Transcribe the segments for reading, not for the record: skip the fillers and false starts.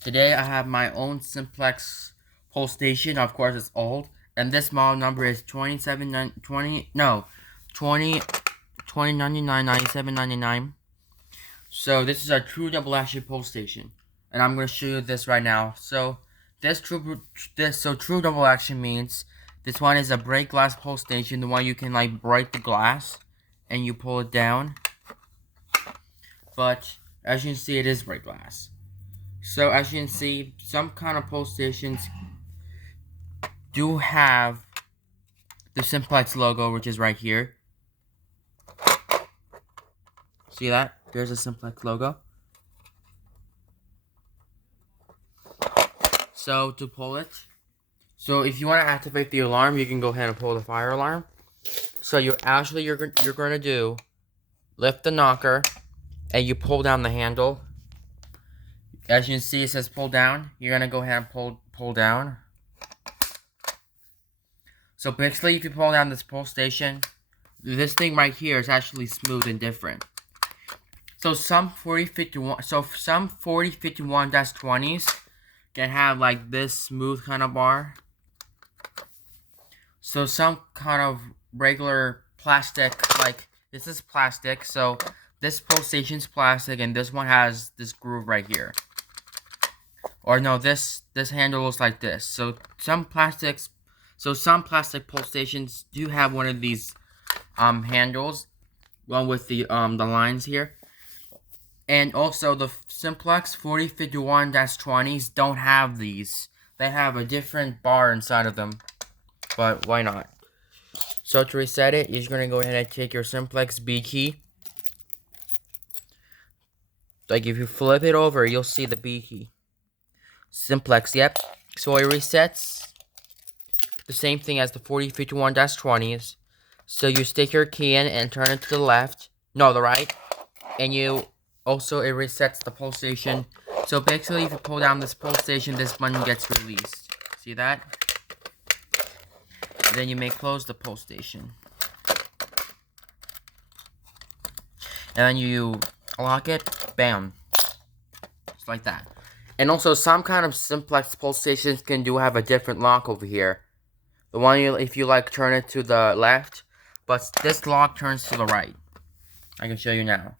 Today I have my own simplex pull station. Of course, it's old, and this model number is 2099. So this is a true double action pull station, and I'm gonna show you this right now. So true double action means this one is a break glass pull station, the one you can like break the glass and you pull it down. But as you can see, it is break glass. So as you can see, some kind of pull stations do have the simplex logo, which is right here. See that? There's a simplex logo. So to pull it, so if you want to activate the alarm, you can go ahead and pull the fire alarm. So you're going to do lift the knocker and you pull down the handle. As you can see, it says pull down. You're going to go ahead and pull down. So basically, if you pull down this pull station, this thing right here is actually smooth and different. So some 4051-20s can have like this smooth kind of bar. So some kind of regular plastic, like this is plastic, so this pull station's plastic, and this one has this groove right here. Or no, this handle looks like this. So some plastic pull stations do have one of these handles, one with the lines here. And also the simplex 4051-20s don't have these. They have a different bar inside of them. But why not? So to reset it, you're going to go ahead and take your simplex B key. Like if you flip it over, you'll see the B key. Simplex, yep. So it resets. The same thing as the 4051-20s. So you stick your key in and turn it to the left. No, the right. And it resets the pull station. So basically, if you pull down this pull station, this button gets released. See that? Then you may close the pull station. And then you lock it, bam. Just like that. And also, some kind of simplex pull stations can have a different lock over here. The one if you like turn it to the left, but this lock turns to the right. I can show you now.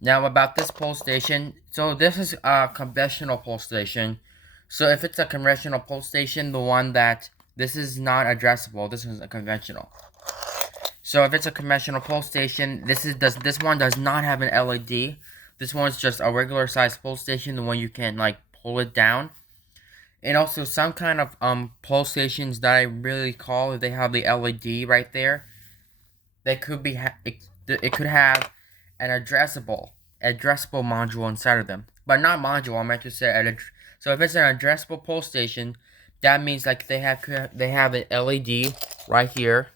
Now about this pull station, so this is a conventional pull station. So if it's a conventional pull station, this is not addressable. This is a conventional. So if it's a conventional pull station, this one does not have an LED. This one's just a regular size pull station, the one you can like pull it down. And also some kind of pull stations that I really call, if they have the LED right there, they could be it could have an addressable module inside of them, but not module. I meant to say so if it's an addressable pull station, that means like they have an LED right here,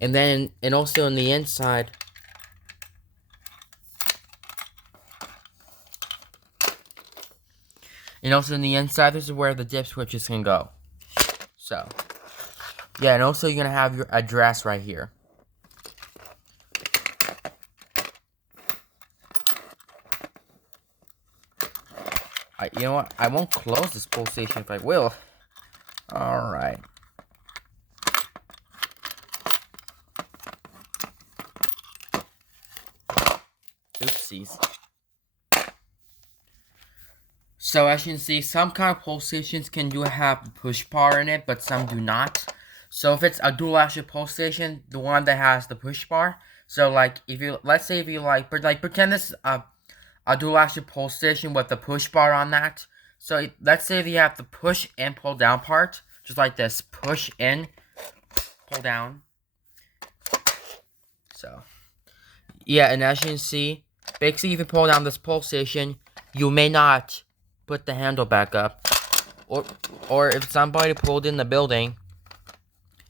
and also on the inside. And also in the inside, this is where the dip switches can go. So, yeah, and also you're going to have your address right here. You know what? I won't close this pull station if I will. Alright. Oopsies. So as you can see, some kind of pull stations can have the push bar in it, but some do not. So if it's a dual action pull station, the one that has the push bar. So like let's say if you pretend this is a dual action pull station with the push bar on that. So let's say if you have the push and pull down part, just like this, push in, pull down. So yeah, and as you can see, basically if you pull down this pull station, you may not put the handle back up, or if somebody pulled in the building,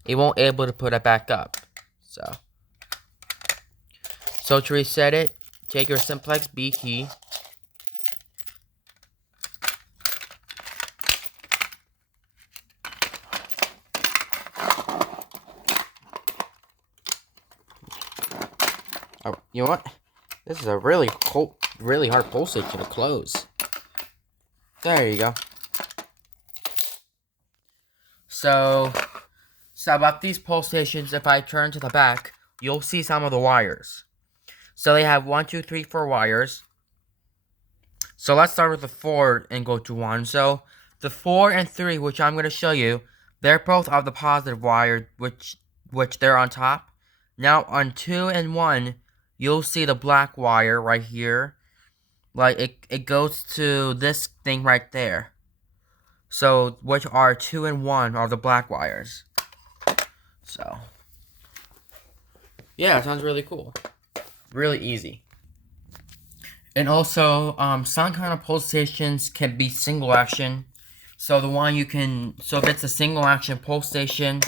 it won't able to put it back up. So to reset it, take your simplex B key, you know what? This is a really hard pull station to close. There you go. So about these pull stations, if I turn to the back, you'll see some of the wires. So they have 1, 2, 3, 4 wires. So let's start with the 4 and go to 1. So the 4 and 3, which I'm going to show you, they're both of the positive wire, which they're on top. Now on 2 and 1, you'll see the black wire right here. Like it goes to this thing right there. So which are 2 and 1 are the black wires. So yeah, it sounds really cool. Really easy. And also, some kind of pull stations can be single action. So the one so if it's a single action pull station,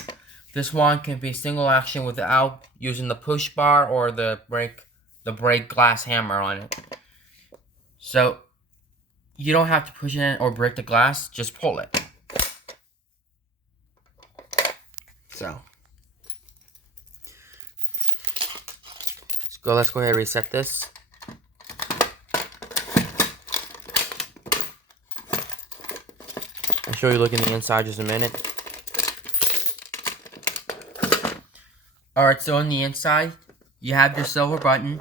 this one can be single action without using the push bar or the brake glass hammer on it. So you don't have to push it in or break the glass, just pull it. So let's go ahead and reset this. I'll show you looking the inside just a minute. Alright, so on the inside, you have your silver button.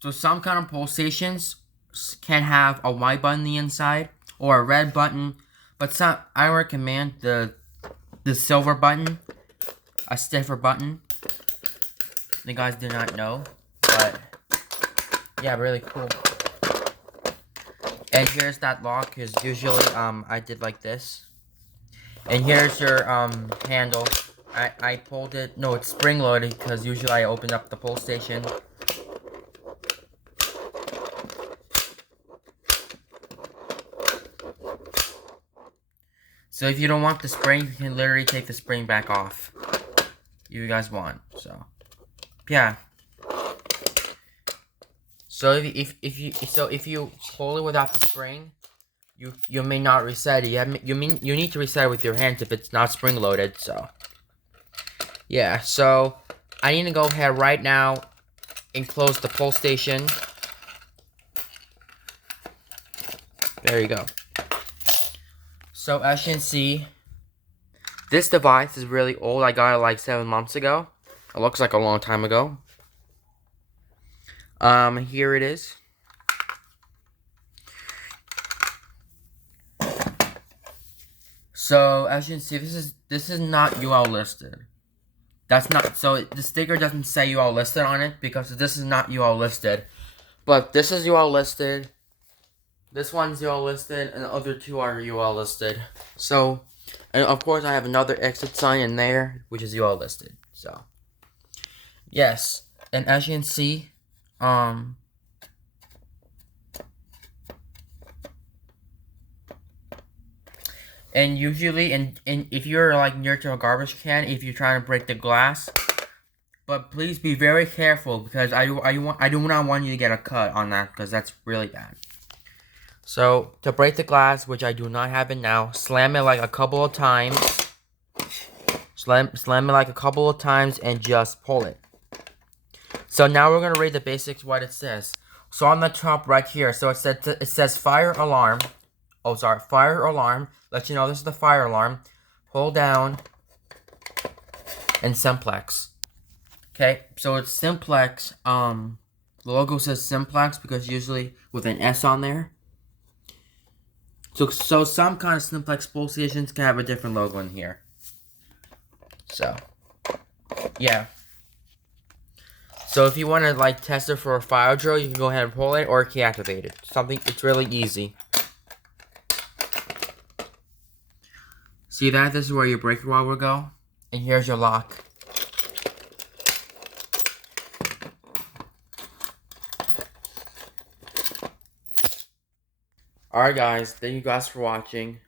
So some kind of pull stations can have a white button on the inside or a red button, but I recommend the silver button, a stiffer button. You guys do not know, but yeah, really cool. And here's that lock, because usually I did like this. And here's your handle. I pulled it. No, it's spring loaded because usually I open up the pull station. So if you don't want the spring, you can literally take the spring back off. You guys want. So yeah. So if you pull it without the spring, you may not reset it. You need to reset it with your hands if it's not spring loaded. So yeah. So I need to go ahead right now and close the pull station. There you go. So as you can see, this device is really old. I got it like 7 months ago. It looks like a long time ago. Here it is. So as you can see, this is not UL listed. That's not, so the sticker doesn't say UL listed on it because this is not UL listed. But this is UL listed. This one's UL listed, and the other two are UL listed. So, and of course I have another exit sign in there, which is UL listed. So, yes, and as you can see, and usually, and if you're like near to a garbage can, if you're trying to break the glass, but please be very careful because I do not want you to get a cut on that because that's really bad. So to break the glass, which I do not have it now, slam it like a couple of times. Slam it like a couple of times and just pull it. So now we're gonna read the basics what it says. So on the top right here, so it says fire alarm. Oh, sorry, fire alarm. Let you know this is the fire alarm. Hold down and simplex. Okay, so it's simplex. The logo says simplex because usually with an S on there. So some kind of simplex pull stations can have a different logo in here. So yeah. So if you want to like test it for a fire drill, you can go ahead and pull it or deactivate it. It's really easy. See that? This is where your breaker wire will go. And here's your lock. Alright guys, thank you guys for watching.